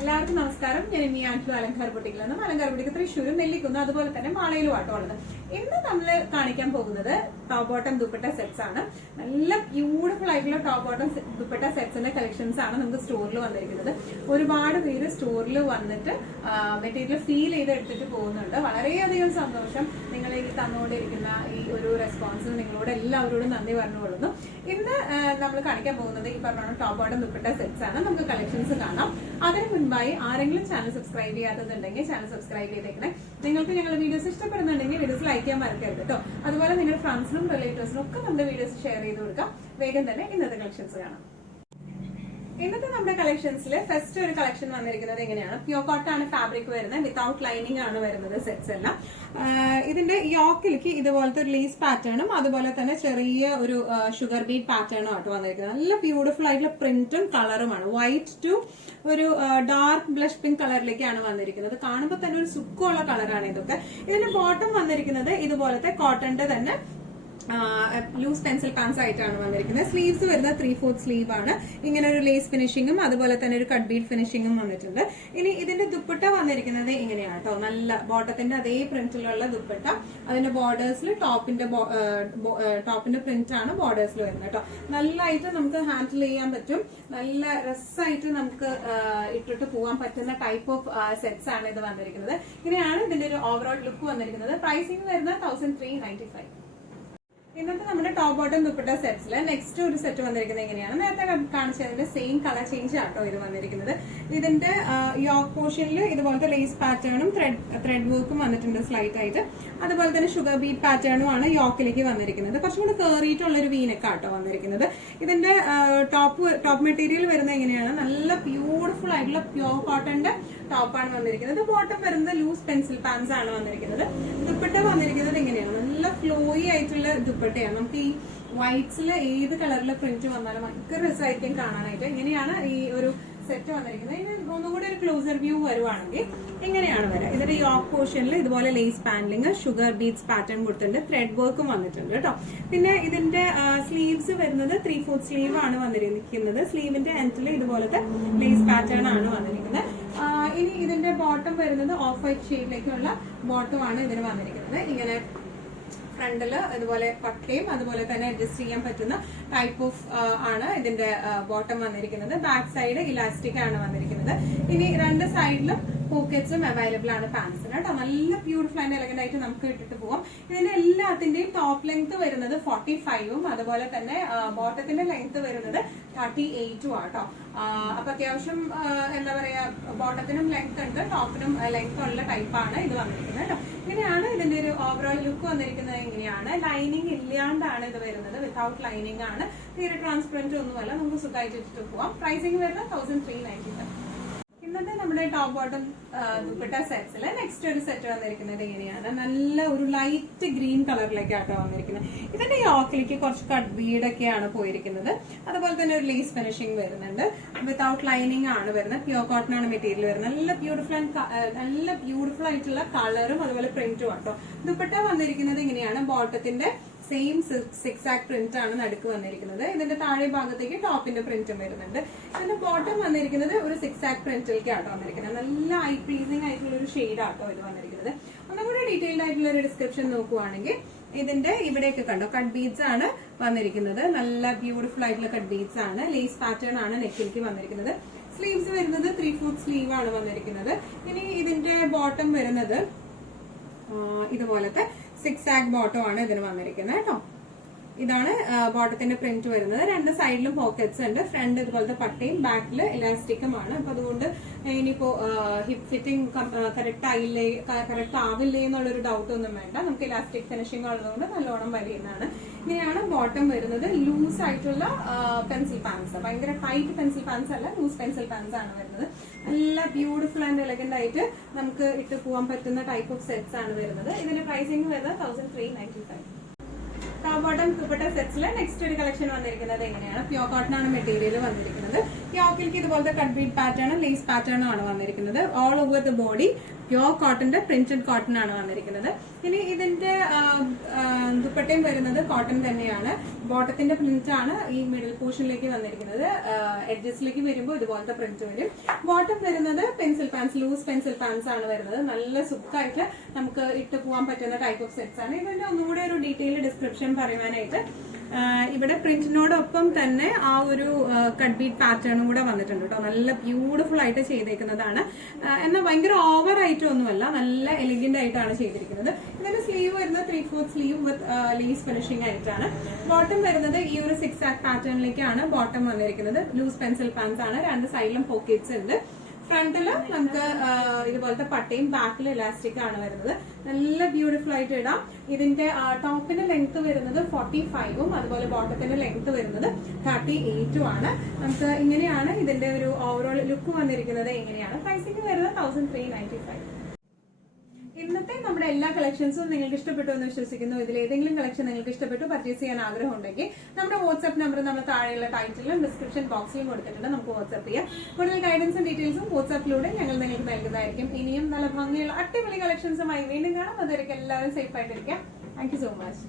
എല്ലാവർക്കും നമസ്കാരം. ഞാൻ ഇനി ആൻഡ്രു അലങ്കാർ ബുട്ടിക്കിൽ നിന്നും അലങ്കാർ ബുട്ടിക്ക് തൃശ്ശൂരും നെല്ലിക്കുന്നു അതുപോലെ തന്നെ മാളയിലും ആട്ടോ ഉള്ളത്. ഇന്ന് നമ്മൾ കാണിക്കാൻ പോകുന്നത് ടോപ്പ് ബോട്ടം ദുപ്പട്ട സെറ്റ്സ് ആണ്. നല്ല ബ്യൂട്ടിഫുൾ ആയിട്ടുള്ള ടോപ്പ് ബോട്ടം ദുപ്പട്ട സെറ്റ്സിന്റെ കളക്ഷൻസ് ആണ് നമുക്ക് സ്റ്റോറിൽ വന്നിരിക്കുന്നത്. ഒരുപാട് പേര് സ്റ്റോറിൽ വന്നിട്ട് മെറ്റീരിയൽ ഫീൽ ചെയ്ത് എടുത്തിട്ട് പോകുന്നുണ്ട്. വളരെയധികം സന്തോഷം നിങ്ങൾ ഈ തന്നുകൊണ്ടിരിക്കുന്ന ഈ ഒരു റെസ്പോൺസ് നിങ്ങളോട് എല്ലാവരോടും നന്ദി പറഞ്ഞുകൊള്ളുന്നു. ഇന്ന് നമ്മൾ കാണിക്കാൻ പോകുന്നത് ഈ പറഞ്ഞ ടോപ്പ് ബോട്ടം ദുപ്പട്ട സെറ്റ്സ് ആണ്. നമുക്ക് കളക്ഷൻസ് കാണാം. അതിന് മുൻപായി ആരെങ്കിലും ചാനൽ സബ്സ്ക്രൈബ് ചെയ്യാത്തതുണ്ടെങ്കിൽ ചാനൽ സബ്സ്ക്രൈബ് ചെയ്തേക്കണേ. നിങ്ങൾക്ക് ഞങ്ങളുടെ വീഡിയോസ് ഇഷ്ടപ്പെടുന്നുണ്ടെങ്കിൽ വീഡിയോസ് ലൈക്ക് ചെയ്യാൻ മറക്കരുത് കേട്ടോ. അതുപോലെ നിങ്ങളുടെ ഫ്രണ്ട്സിനും റിലേറ്റീവ്സിനും ഒക്കെ നമ്മുടെ വീഡിയോസ് ഷെയർ ചെയ്ത് കൊടുക്കാം. വേഗം തന്നെ ഇന്നത്തെ കളക്ഷൻസ് കാണാം. ഇന്നത്തെ നമ്മുടെ കളക്ഷൻസിൽ ഫസ്റ്റ് ഒരു കളക്ഷൻ വന്നിരിക്കുന്നത് എങ്ങനെയാണ്? പ്യോർ കോട്ടൺ ആണ് ഫാബ്രിക് വരുന്നത്, വിത്തൗട്ട് ലൈനിങ് ആണ് വരുന്നത് സെറ്റ്സ് എല്ലാം. ഇതിന്റെ യോക്കിലേക്ക് ഇതുപോലത്തെ ഒരു ലേസ് പാറ്റേണും അതുപോലെ തന്നെ ചെറിയ ഒരു ഷുഗർ ബീറ്റ് പാറ്റേണും ആയിട്ട് വന്നിരിക്കുന്നത്. നല്ല ബ്യൂട്ടിഫുൾ ആയിട്ടുള്ള പ്രിന്റും കളറുമാണ്. വൈറ്റ് ടു ഒരു ഡാർക്ക് ബ്ലഷ് പിങ്ക് കളറിലേക്കാണ് വന്നിരിക്കുന്നത്. കാണുമ്പോൾ തന്നെ ഒരു സുഖമുള്ള കളറാണ് ഇതൊക്കെ. ഇതിന്റെ ബോട്ടം വന്നിരിക്കുന്നത് ഇതുപോലത്തെ കോട്ടന്റെ തന്നെ ലൂസ് പെൻസിൽ പാൻസ് ആയിട്ടാണ് വന്നിരിക്കുന്നത്. സ്ലീവ്സ് വരുന്നത് 3/4 സ്ലീവ് ആണ്. ഇങ്ങനെ ഒരു ലേസ് ഫിനിഷിങ്ങും അതുപോലെ തന്നെ ഒരു കട്ട് ബീഡ് ഫിനിഷിങ്ങും വന്നിട്ടുണ്ട്. ഇനി ഇതിന്റെ ദുപ്പട്ട വന്നിരിക്കുന്നത് ഇങ്ങനെയാണ് കേട്ടോ. നല്ല ബോട്ടത്തിന്റെ അതേ പ്രിന്റിലുള്ള ദുപ്പട്ട. അതിന്റെ ബോർഡേഴ്സിൽ ടോപ്പിന്റെ പ്രിന്റ് ആണ് ബോർഡേഴ്സിൽ വരുന്നത് കേട്ടോ. നല്ലതായിട്ട് നമുക്ക് ഹാൻഡിൽ ചെയ്യാൻ പറ്റും. നല്ല രസമായിട്ട് നമുക്ക് ഇട്ടിട്ട് പോകാൻ പറ്റുന്ന ടൈപ്പ് ഓഫ് സെറ്റ്സ് ആണ് ഇത് വന്നിരിക്കുന്നത്. ഇങ്ങനെയാണ് ഇതിന്റെ ഒരു ഓവറോൾ ലുക്ക് വന്നിരിക്കുന്നത്. പ്രൈസിംഗ് വരുന്നത് 1395. ഇന്നത്തെ നമ്മുടെ ടോപ്പ് ബോട്ടം ദുപ്പട്ട സെറ്റ്സിൽ നെക്സ്റ്റ് ഒരു സെറ്റ് വന്നിരിക്കുന്നത് എങ്ങനെയാണ്? നേരത്തെ കാണിച്ചതിന്റെ സെയിം കളർ ചേഞ്ച് ആട്ടോ ഇത് വന്നിരിക്കുന്നത്. ഇതിന്റെ യോക്ക് പോർഷനിൽ ഇതുപോലത്തെ ലേസ് പാറ്റേണും ത്രെഡ് വർക്കും വന്നിട്ടുണ്ട് സ്ലൈറ്റ് ആയിട്ട്. അതുപോലെ തന്നെ ഷുഗർ ബീറ്റ് പാറ്റേണും ആണ് യോക്കിലേക്ക് വന്നിരിക്കുന്നത്. കുറച്ചും കൂടി കേറിയിട്ടുള്ള ഒരു വീനൊക്കെ ആട്ടോ വന്നിരിക്കുന്നത്. ഇതിന്റെ ടോപ്പ് മെറ്റീരിയൽ വരുന്നത് എങ്ങനെയാണ്? നല്ല ബ്യൂട്ടിഫുൾ ആയിട്ടുള്ള പ്യോർ കോട്ടന്റെ ടോപ്പാണ് വന്നിരിക്കുന്നത്. ബോട്ടം വരുന്നത് ലൂസ് പെൻസിൽ പാൻസ് ആണ് വന്നിരിക്കുന്നത്. ദുപ്പട്ട വന്നിരിക്കുന്നത് എങ്ങനെയാണ്? നല്ല ഫ്ലോയി ആയിട്ടുള്ള ദുപ്പട്ടയാണ്. നമുക്ക് ഈ വൈറ്റ്സിൽ ഏത് കളറിലെ പ്രിന്റ് വന്നാലും ഭയങ്കര രസമായിരിക്കും കാണാനായിട്ട്. ഇങ്ങനെയാണ് ഈ ഒരു സെറ്റ് വന്നിരിക്കുന്നത്. ഇനി ഒന്നുകൂടി ഒരു ക്ലോസർ വ്യൂ വരുവാണെങ്കിൽ ഇങ്ങനെയാണ് വരിക. ഇതിന്റെ യോക്ക് പോർഷനിൽ ഇതുപോലെ lace paneling sugar beads pattern കൊടുത്തിട്ടുണ്ട്. ത്രെഡ് വർക്കും വന്നിട്ടുണ്ട് കേട്ടോ. പിന്നെ ഇതിന്റെ സ്ലീവ്സ് വരുന്നത് 3/4 സ്ലീവ് ആണ് വന്നിരിക്കുന്നത്. സ്ലീവിന്റെ എൻഡിൽ ഇതുപോലത്തെ ലേസ് പാറ്റേൺ ആണ് വന്നിരിക്കുന്നത്. ഇനി ഇതിന്റെ ബോട്ടം വരുന്നത് ഓഫ് വൈറ്റ് ഷെയ്ഡിലേക്കുള്ള ബോട്ടം ആണ് ഇതിന് വന്നിരിക്കുന്നത്. ഇങ്ങനെ ഫ്രണ്ടില് ഇതുപോലെ പട്ടയും അതുപോലെ തന്നെ അഡ്ജസ്റ്റ് ചെയ്യാൻ പറ്റുന്ന ടൈപ്പ് ഓഫ് ആണ് ഇതിന്റെ ബോട്ടം വന്നിരിക്കുന്നത്. ബാക്ക് സൈഡ് ഇലാസ്റ്റിക് ആണ് വന്നിരിക്കുന്നത്. ഇനി രണ്ട് സൈഡിലും പോക്കറ്റ്സും അവൈലബിൾ ആണ് പാൻസിന് കേട്ടോ. നല്ല ബ്യൂട്ടിഫുൾ ആൻഡ് എലഗന്റ് ആയിട്ട് നമുക്ക് ഇട്ടിട്ട് പോവാം. ഇതിന്റെ എല്ലാത്തിന്റെയും ടോപ്പ് ലെങ്ത് വരുന്നത് 45ഉം അതുപോലെ തന്നെ ബോട്ടത്തിന്റെ ലെങ്ത് വരുന്നത് 38ഉം ആട്ടോ. അപ്പൊ അത്യാവശ്യം എന്താ പറയാ, ബോട്ടത്തിനും ലെങ്ത് ഉണ്ട്, ടോപ്പിനും ലെങ്ത് ഉള്ള ടൈപ്പാണ് ഇത് വന്നിരിക്കുന്നത് കേട്ടോ. ഇങ്ങനെയാണ് ഇതിന്റെ ഒരു ഓവറോൾ ലുക്ക് വന്നിരിക്കുന്നത്. എങ്ങനെയാണ്? ലൈനിങ് ഇല്ലാണ്ടാണ് ഇത് വരുന്നത്. വിത്തൗട്ട് ലൈനിങ് ആണ്. തീരെ ട്രാൻസ്പെറന്റ് ഒന്നുമല്ല. നമുക്ക് സുഖമായിട്ട് ഇട്ടിട്ട് പോവാം. പ്രൈസിംഗ് വരുന്നത് 1395. ഇന്നത്തെ നമ്മുടെ ടോപ്പ് ബോട്ടം ദുപ്പട്ട സെറ്റ്സിൽ നെക്സ്റ്റ് ഒരു സെറ്റ് വന്നിരിക്കുന്നത് എങ്ങനെയാണ്? നല്ല ഒരു ലൈറ്റ് ഗ്രീൻ കളറിലേക്കാട്ടോ വന്നിരിക്കുന്നത്. ഇതിന്റെ യോക്കിലേക്ക് കുറച്ച് കട്ട് ബീഡൊക്കെയാണ് പോയിരിക്കുന്നത്. അതുപോലെ തന്നെ ഒരു ലേസ് ഫിനിഷിംഗ് വരുന്നുണ്ട്. വിത്തൗട്ട് ലൈനിങ് ആണ് വരുന്നത്. പ്യോർ കോട്ടൺ ആണ് മെറ്റീരിയൽ വരുന്നത്. നല്ല ബ്യൂട്ടിഫുൾ ആയിട്ടുള്ള കളറും അതുപോലെ പ്രിന്റും ആട്ടോ. ദുപ്പട്ട വന്നിരിക്കുന്നത് ഇങ്ങനെയാണ്. ബോട്ടത്തിന്റെ സെയിം 6 പ്രിന്റ് ആണ് നടുക്ക് വന്നിരിക്കുന്നത്. ഇതിന്റെ താഴെ ഭാഗത്തേക്ക് ടോപ്പിന്റെ പ്രിന്റും വരുന്നുണ്ട്. ഇതിന്റെ ബോട്ടം വന്നിരിക്കുന്നത് ഒരു 6 പ്രിന്റിലേക്കാട്ടോ വന്നിരിക്കുന്നത്. നല്ല ഐ പ്ലീസിംഗ് ആയിട്ടുള്ള ഒരു ഷെയ്ഡ് ആട്ടോ ഇത് വന്നിരിക്കുന്നത്. ഒന്നുകൂടി ഡീറ്റെയിൽഡ് ആയിട്ടുള്ള ഒരു ഡിസ്ക്രിപ്ഷൻ നോക്കുവാണെങ്കിൽ ഇതിന്റെ ഇവിടെയൊക്കെ കണ്ടോ കട്ട് ബീഡ്സ് ആണ് വന്നിരിക്കുന്നത്. നല്ല ബ്യൂട്ടിഫുൾ ആയിട്ടുള്ള കട്ട് ബീഡ്സ് ആണ്. ലേസ് പാറ്റേൺ ആണ് നെക്കിലേക്ക് വന്നിരിക്കുന്നത്. സ്ലീവ്സ് വരുന്നത് 3/4 സ്ലീവ് ആണ് വന്നിരിക്കുന്നത്. ഇനി ഇതിന്റെ ബോട്ടം വരുന്നത് ഇതുപോലത്തെ 6 ബോട്ടം ആണ് ഇതിന് വന്നിരിക്കുന്നത് കേട്ടോ. ഇതാണ് ബോട്ടത്തിന്റെ പ്രിന്റ് വരുന്നത്. രണ്ട് സൈഡിലും പോക്കറ്റ്സ് ഉണ്ട്. ഫ്രണ്ട് ഇതുപോലത്തെ പട്ടയും ബാക്കിൽ ഇലാസ്റ്റിക്കുമാണ്. അപ്പൊ അതുകൊണ്ട് ഇനിയിപ്പോ ഹിപ്പ് ഫിറ്റിംഗ് കറക്റ്റ് ആവില്ലേ എന്നുള്ളൊരു ഡൗട്ട് ഒന്നും വേണ്ട. നമുക്ക് ഇലാസ്റ്റിക് ഫിനിഷിംഗ് ഉള്ളതുകൊണ്ട് നല്ലോണം വലിയുന്നതാണ്. ഇങ്ങനെയാണ് ബോട്ടം വരുന്നത്. ലൂസ് ആയിട്ടുള്ള പെൻസിൽ പാൻസ്, ഭയങ്കര ടൈറ്റ് പെൻസിൽ പാൻസ് അല്ല, ലൂസ് പെൻസിൽ പാൻസ് ആണ് വരുന്നത്. നല്ല ബ്യൂട്ടിഫുൾ ആൻഡ് എലഗന്റ് ആയിട്ട് നമുക്ക് ഇട്ട് പോകാൻ പറ്റുന്ന ടൈപ്പ് ഓഫ് സെറ്റ്സ് ആണ് വരുന്നത്. ഇതിന്റെ പ്രൈസിംഗ് വരുന്നത് 1395. ടോപ്പ് ബോട്ടം ദുപ്പട്ട സെറ്റ്സിലെ നെക്സ്റ്റ് ഒരു കളക്ഷൻ വന്നിരിക്കുന്നത് എങ്ങനെയാണ്? പ്യോർ കോട്ടൺ ആണ് മെറ്റീരിയൽ വന്നിരിക്കുന്നത്. യോക്കിലേക്ക് ഇതുപോലത്തെ cut bead pattern lace pattern ആണ് വന്നിരിക്കുന്നത്. All over the body pure കോട്ടന്റെ പ്രിന്റഡ് കോട്ടൺ ആണ് വന്നിരിക്കുന്നത്. ഇനി ഇതിന്റെ ദുപ്പട്ടയും വരുന്നത് കോട്ടൺ തന്നെയാണ്. ബോട്ടത്തിന്റെ പ്രിന്റ് ആണ് ഈ മിഡിൽ പോർഷനിലേക്ക് വന്നിരിക്കുന്നത്. എഡ്ജസിലേക്ക് വരുമ്പോൾ ഇതുപോലത്തെ പ്രിന്റ് വരും. ബോട്ടം വരുന്നത് pencil pants, loose pencil pants ആണ് വരുന്നത്. നല്ല സുഖമായിട്ട് നമുക്ക് ഇട്ട് പോകാൻ പറ്റുന്ന ടൈപ്പ് ഓഫ് സെറ്റ്സ് ആണ്. ഇതിന്റെ ഒന്നുകൂടെ ഒരു ഡീറ്റെയിൽ ഡിസ്ക്രിപ്ഷൻ പറയുവാനായിട്ട് ഇവിടെ പ്രിന്റിനോടൊപ്പം തന്നെ ആ ഒരു കട്ട് ബീഡ് പാറ്റേണും കൂടെ വന്നിട്ടുണ്ട് കേട്ടോ. നല്ല ബ്യൂട്ടിഫുൾ ആയിട്ട് ചെയ്തേക്കുന്നതാണ്. എന്നാൽ ഭയങ്കര ഓവർ ആയിട്ടും ഒന്നുമല്ല, നല്ല എലിഗന്റ് ആയിട്ടാണ് ചെയ്തിരിക്കുന്നത്. ഇതിന്റെ സ്ലീവ് വരുന്നത് 3/4 സ്ലീവ് വിത്ത് ലീസ് ഫിനിഷിംഗ് ആയിട്ടാണ്. ബോട്ടം വരുന്നത് ഈ ഒരു 6 ആക്ട് പാറ്റേണിലേക്കാണ് ബോട്ടം വന്നിരിക്കുന്നത്. ലൂസ് പെൻസിൽ പാൻസ് ആണ്. 2 സൈഡിലും പോക്കറ്റ്സ് ഉണ്ട്. ഫ്രണ്ടില് നമുക്ക് ഇതുപോലത്തെ പട്ടയും ബാക്കിൽ ഇലാസ്റ്റിക് ആണ് വരുന്നത്. നല്ല ബ്യൂട്ടിഫുൾ ആയിട്ട് ഇടാം. ഇതിന്റെ ടോപ്പിന്റെ ലെങ്ത് വരുന്നത് 45ഉം അതുപോലെ ബോട്ടത്തിന്റെ ലെങ്ത് വരുന്നത് 38ഉം ആണ്. നമുക്ക് ഇങ്ങനെയാണ് ഇതിന്റെ ഒരു ഓവറോൾ ലുക്ക് വന്നിരിക്കുന്നത്. എങ്ങനെയാണ് പ്രൈസിംഗ് വരുന്നത് 1395. ഇന്നത്തെ നമ്മുടെ എല്ലാ കളക്ഷൻസും നിങ്ങൾക്ക് ഇഷ്ടപ്പെട്ടു എന്ന് വിശ്വസിക്കുന്നു. ഇതിൽ ഏതെങ്കിലും കളക്ഷൻ നിങ്ങൾക്ക് ഇഷ്ടപ്പെട്ടു പർച്ചേസ് ചെയ്യാൻ ആഗ്രഹം ഉണ്ടെങ്കിൽ നമ്മുടെ വാട്സ്ആപ്പ് നമ്പർ നമ്മൾ താഴെയുള്ള ടൈറ്റിലും ഡിസ്ക്രിപ്ഷൻ ബോക്സിലും കൊടുത്തിട്ടുണ്ട്. നമുക്ക് വാട്സ്ആപ്പ് ചെയ്യാം. കൂടുതൽ ഗൈഡൻസും ഡീറ്റെയിൽസും വാട്സ്ആപ്പിലൂടെ ഞങ്ങൾ നിങ്ങൾക്ക് നൽകുന്നതായിരിക്കും. ഇനിയും നല്ല ഭംഗിയുള്ള അടിപൊളി കളക്ഷൻസുമായി വീണ്ടും കാണാം. അതുവരെ എല്ലാവരും സേഫ് ആയിട്ടിരിക്കാം. Thank you so much.